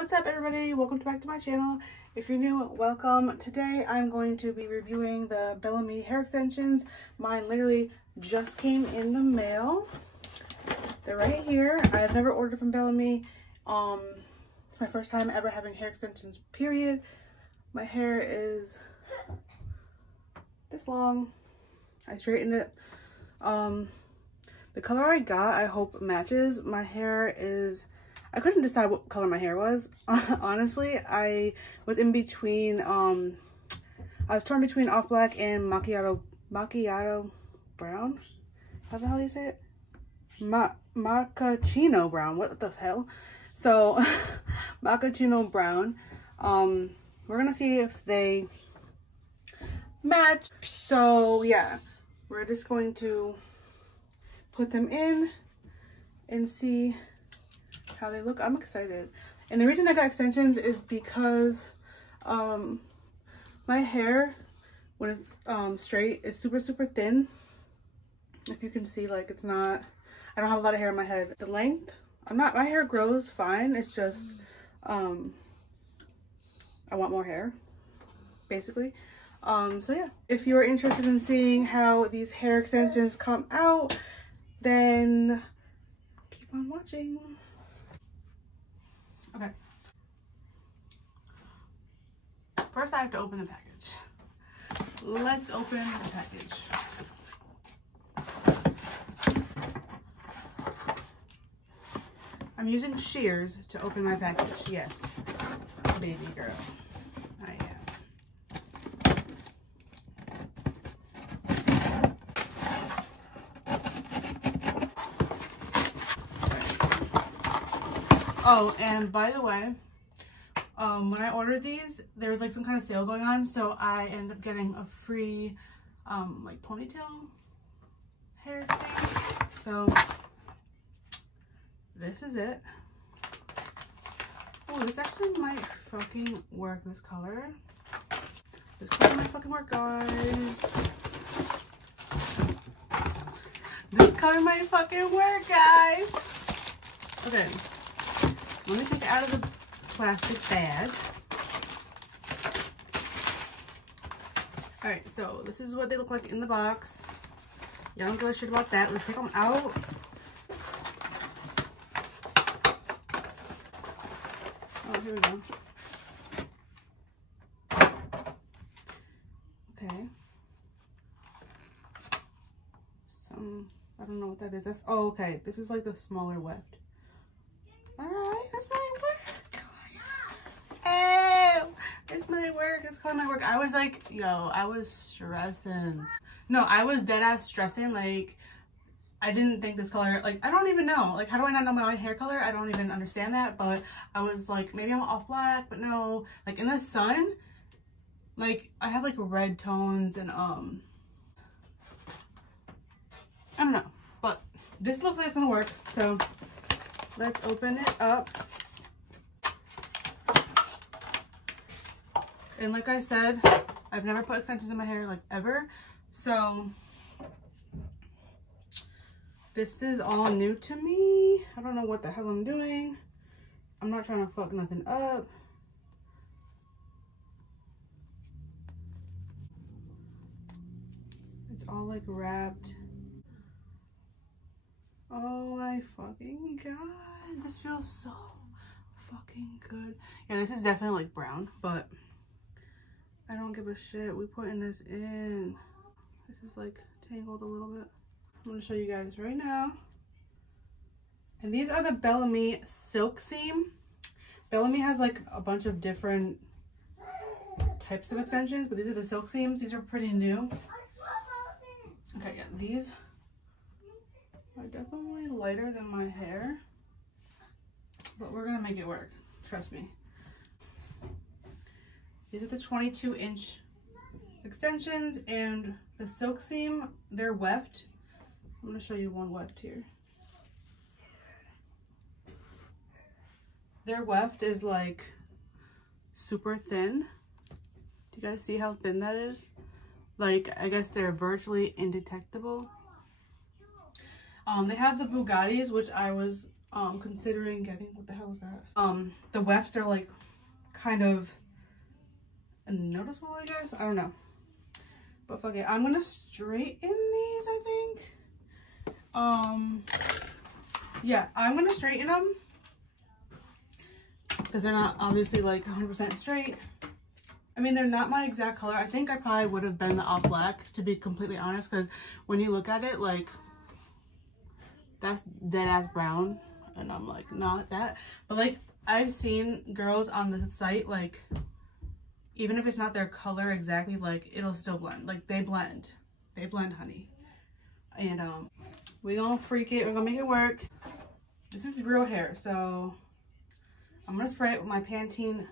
What's up everybody? Welcome back to my channel. If you're new, welcome. Today I'm going to be reviewing the Bellamy hair extensions. Mine literally just came in the mail. They're right here. I've never ordered from Bellamy. It's my first time ever having hair extensions, period. My hair is this long. I straightened it. The color I got, I hope matches. My hair is, I couldn't decide what color my hair was. Honestly, I was in between, I was torn between off black and macchiato brown. How the hell do you say it? Mochichino Brown. What the hell? So, Mochichino Brown. We're gonna see if they match. So yeah, we're just going to put them in and see how they look. I'm excited. And the reason I got extensions is because my hair, when it's straight, it's super thin. If you can see, like, it's not, I don't have a lot of hair on my head. The length, my hair grows fine. It's just I want more hair, basically. So yeah, if you're interested in seeing how these hair extensions come out, then keep on watching. Okay. First I have to open the package. Let's open the package. I'm using shears to open my package. Yes, baby girl, I am. Oh, and by the way, when I ordered these, there was like some kind of sale going on, so I ended up getting a free like ponytail hair thing. So this is it. Oh, this actually might fucking work, this color. This color might fucking work, guys. This color might fucking work, guys. Okay. Let me take it out of the plastic bag. Alright, so this is what they look like in the box. Y'all don't give a shit about that. Let's take them out. Oh, here we go. Okay. I don't know what that is. That's, oh, okay. This is like the smaller weft. Alright, this might work. Oh, this might work. This color might work. I was like, yo, I was stressing. No, I was dead ass stressing. Like, I didn't think this color, like, I don't even know. Like, how do I not know my own hair color? I don't even understand that. But I was like, maybe I'm off black, but no. Like, in the sun, like, I have like red tones and, I don't know. But this looks like it's gonna work. So let's open it up. And like I said, I've never put extensions in my hair, like, ever. So this is all new to me. I don't know what the hell I'm doing. I'm not trying to fuck nothing up. It's all like wrapped. Oh my fucking god, this feels so fucking good. Yeah, this is definitely like brown, but I don't give a shit. We putting this in. This is like tangled a little bit. I'm gonna show you guys right now. And these are the Bellamy silk seam. Bellamy has like a bunch of different types of extensions, but these are the silk seams. These are pretty new. Okay, yeah, these are definitely lighter than my hair, but we're gonna make it work, trust me. These are the 22-inch extensions, and the silk seam, they're weft. I'm gonna show you one weft here. Their weft is like super thin. Do you guys see how thin that is? Like, I guess they're virtually indetectable. They have the Bugattis, which I was considering getting, what the hell was that? The wefts are like kind of noticeable, I guess. I don't know. But fuck it. I'm gonna straighten these, I think. Yeah, I'm gonna straighten them because they're not obviously like 100% straight. I mean, they're not my exact color. I think I probably would have been the all black, to be completely honest, because when you look at it, like, that's dead ass brown, and I'm like, not that. But like, I've seen girls on the site, like, even if it's not their color exactly, like, it'll still blend. Like, they blend, honey. And we gonna freak it. We're gonna make it work. This is real hair, so I'm gonna spray it with my Pantene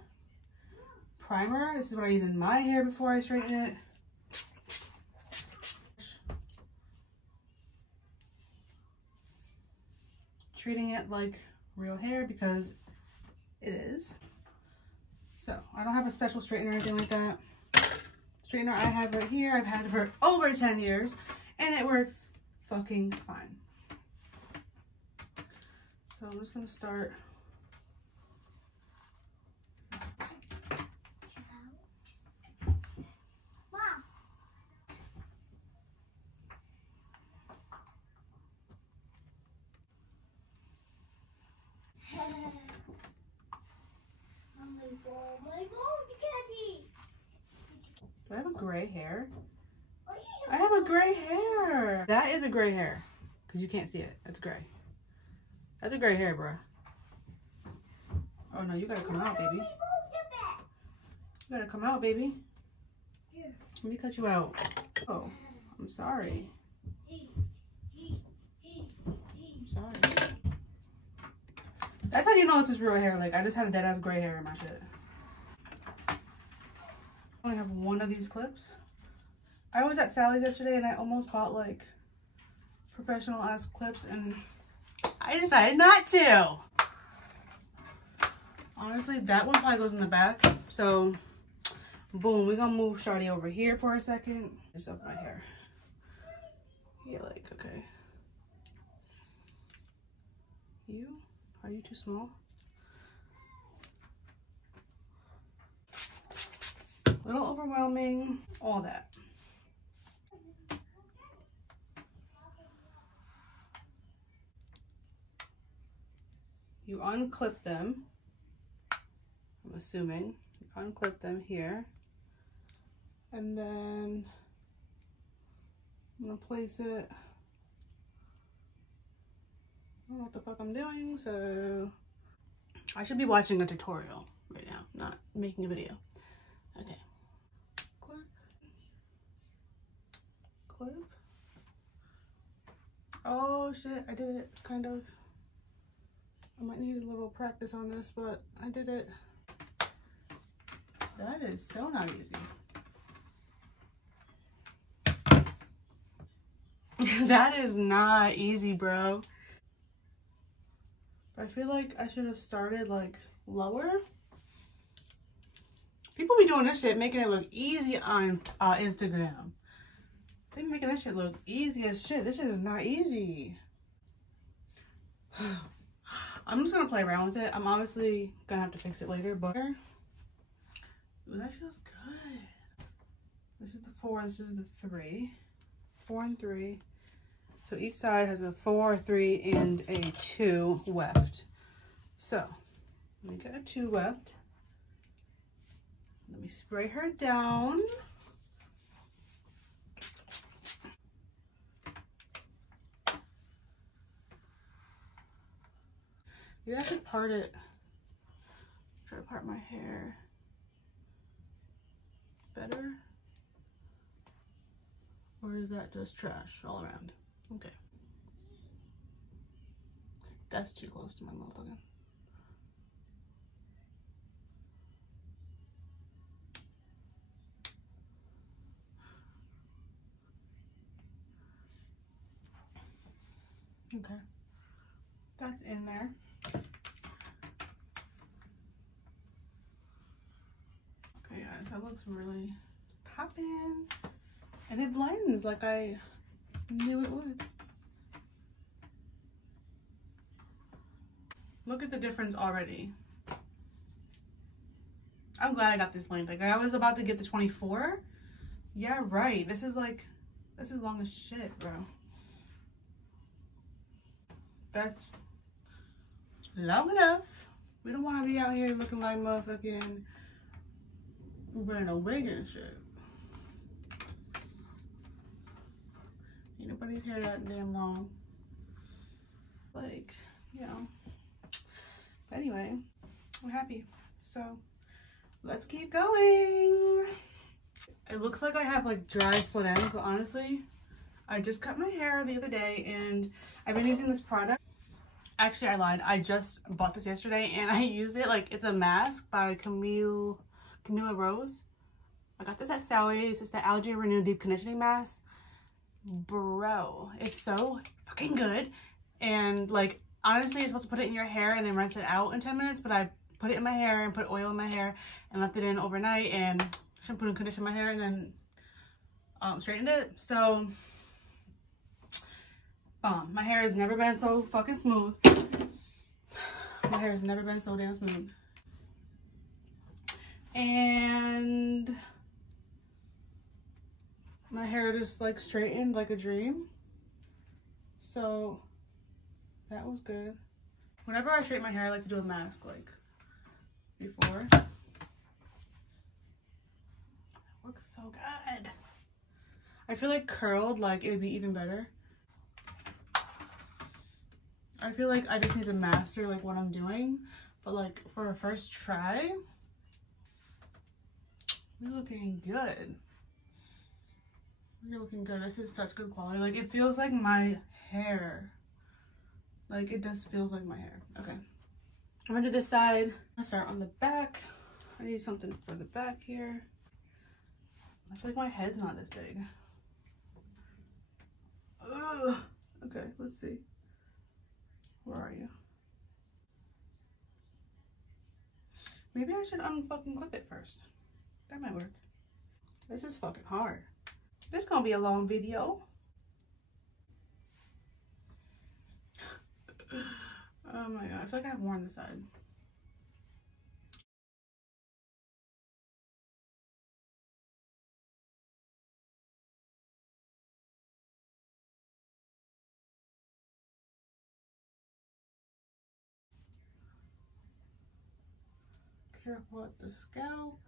primer. This is what I use in my hair before I straighten it. Treating it like real hair because it is. So I don't have a special straightener or anything like that. Straightener I have right here, I've had it for over 10 years and it works fucking fine. So I'm just gonna start. Do I have a gray hair? I have a gray hair. That is a gray hair. Because you can't see it. That's gray. That's a gray hair, bro. Oh no, you gotta come out, baby. You gotta come out, baby. Let me cut you out. Oh, I'm sorry. I'm sorry. That's how you know this is real hair. Like, I just had a dead ass gray hair in my shit. I only have one of these clips. I was at Sally's yesterday and I almost bought like professional ass clips and I decided not to. Honestly, that one probably goes in the back. So, boom, we're gonna move Shawty over here for a second. It's up my hair. Yeah, like, okay. You? Are you too small? A little overwhelming, all that. You unclip them, I'm assuming. You unclip them here. And then I'm gonna place it. I don't know what the fuck I'm doing, so I should be watching a tutorial right now, not making a video. Okay. Clip. Clip. Oh shit, I did it, kind of. I might need a little practice on this, but I did it. That is so not easy. That is not easy, bro. I feel like I should have started like lower. People be doing this shit, making it look easy on Instagram. They be making this shit look easy as shit. This shit is not easy. I'm just gonna play around with it. I'm obviously gonna have to fix it later, but ooh, that feels good. This is the 4, this is the 3. 4 and 3. So each side has a 4, 3, and a 2 weft. So let me get a 2 weft. Let me spray her down. Maybe I should part it. Try to part my hair better. Or is that just trash all around? Okay. That's too close to my motherfucker. Okay. That's in there. Okay, guys, that looks really poppin'. And it blends like I knew it would. Look at the difference already. I'm glad I got this length. Like, I was about to get the 24. Yeah, right. This is long as shit, bro. That's long enough. We don't want to be out here looking like motherfucking wearing a wig and shit. Ain't nobody's hair that damn long. Like, you know. But anyway, I'm happy. So let's keep going. It looks like I have like dry split ends, but honestly, I just cut my hair the other day and I've been using this product. Actually, I lied. I just bought this yesterday and I used it. Like, it's a mask by Camila Rose. I got this at Sally's. It's the Algae Renew Deep Conditioning Mask. Bro, it's so fucking good. And like, honestly, you're supposed to put it in your hair and then rinse it out in 10 minutes, but I put it in my hair and put oil in my hair and left it in overnight and shampooed and conditioned my hair and then straightened it. So bomb. My hair has never been so fucking smooth. My hair has never been so damn smooth. And my hair just like straightened like a dream. So that was good. Whenever I straighten my hair, I like to do a mask like before. It looks so good. I feel like curled, like it would be even better. I feel like I just need to master like what I'm doing, but like for a first try, we're looking good. We're looking good. This is such good quality. Like, it feels like my hair. Like, it just feels like my hair. Okay, I'm gonna do this side. I'm gonna start on the back. I need something for the back here. I feel like my head's not this big. Ugh. Okay, let's see. Where are you? Maybe I should unfucking clip it first. That might work. This is fucking hard. This gonna be a long video. Oh my god, I feel like I have more on the side. Careful with the scalp.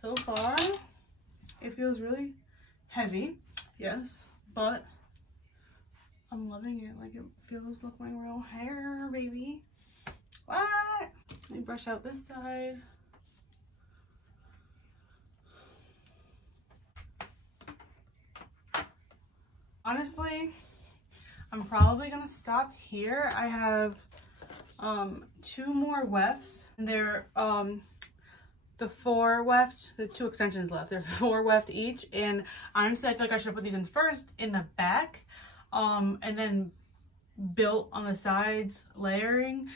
So far, it feels really heavy, yes, but I'm loving it. Like, it feels like my real hair, baby. What? Let me brush out this side. Honestly, I'm probably gonna stop here. I have 2 more wefts, and they're the 4 weft, the 2 extensions left. They're 4 weft each, and honestly, I feel like I should put these in first in the back, and then built on the sides, layering.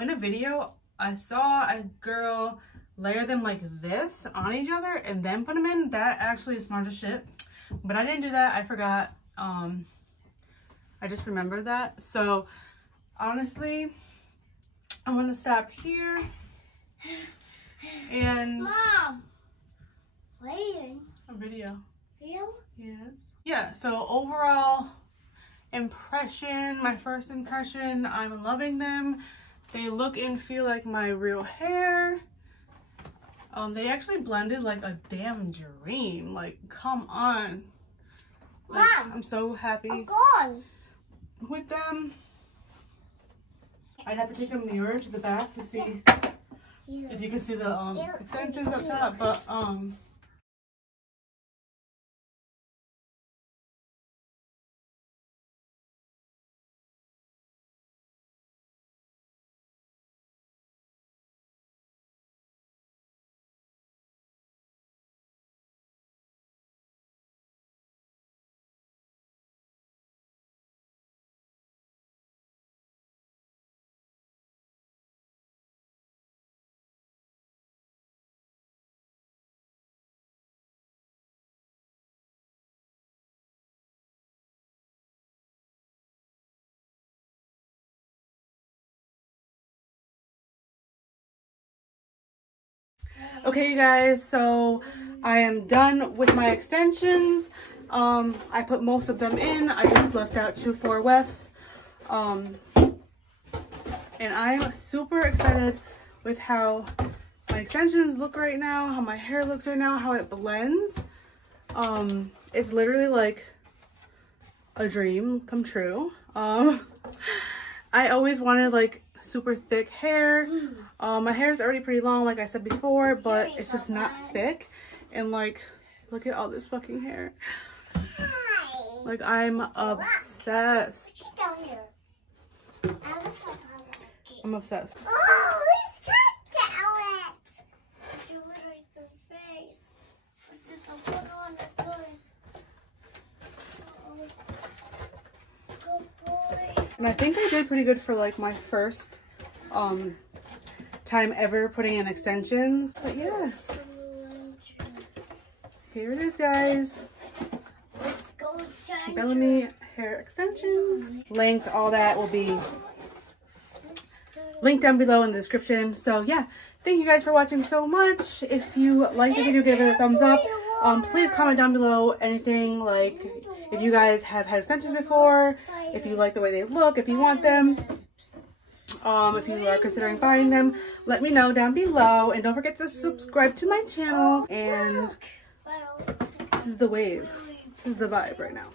In a video, I saw a girl layer them like this on each other and then put them in. That actually is smart as shit, but I didn't do that. I forgot. I just remembered that. So honestly, I'm gonna stop here. And Mom, waiting. A video. Video? Yes. Yeah, so overall impression, my first impression, I'm loving them. They look and feel like my real hair. They actually blended like a damn dream. Like, come on. Like, Mom, I'm so happy I'm gone. with them. I'd have to take a mirror to the back to see if you can see the extensions up top, but Okay, you guys, so I am done with my extensions. I put most of them in. I just left out 2 4 wefts. And I'm super excited with how my extensions look right now, how my hair looks right now, how it blends. It's literally like a dream come true. I always wanted like super thick hair. My hair is already pretty long, like I said before, but it's just not thick. And like, look at all this fucking hair. Like, I'm obsessed. I'm obsessed. Oh, it's cut down it. You literally your face. It's just a put on the toys. Good boy. And I think I did pretty good for like my first time ever putting in extensions. But yeah, here it is, guys. Let's go change. Bellamy hair extensions. Length, all that will be linked down below in the description. So yeah, thank you guys for watching so much. If you like the video, give it a thumbs up. Please comment down below anything, like if you guys have had extensions before, if you like the way they look, if you want them, if you are considering buying them, let me know down below. And don't forget to subscribe to my channel. And this is the wave. This is the vibe right now.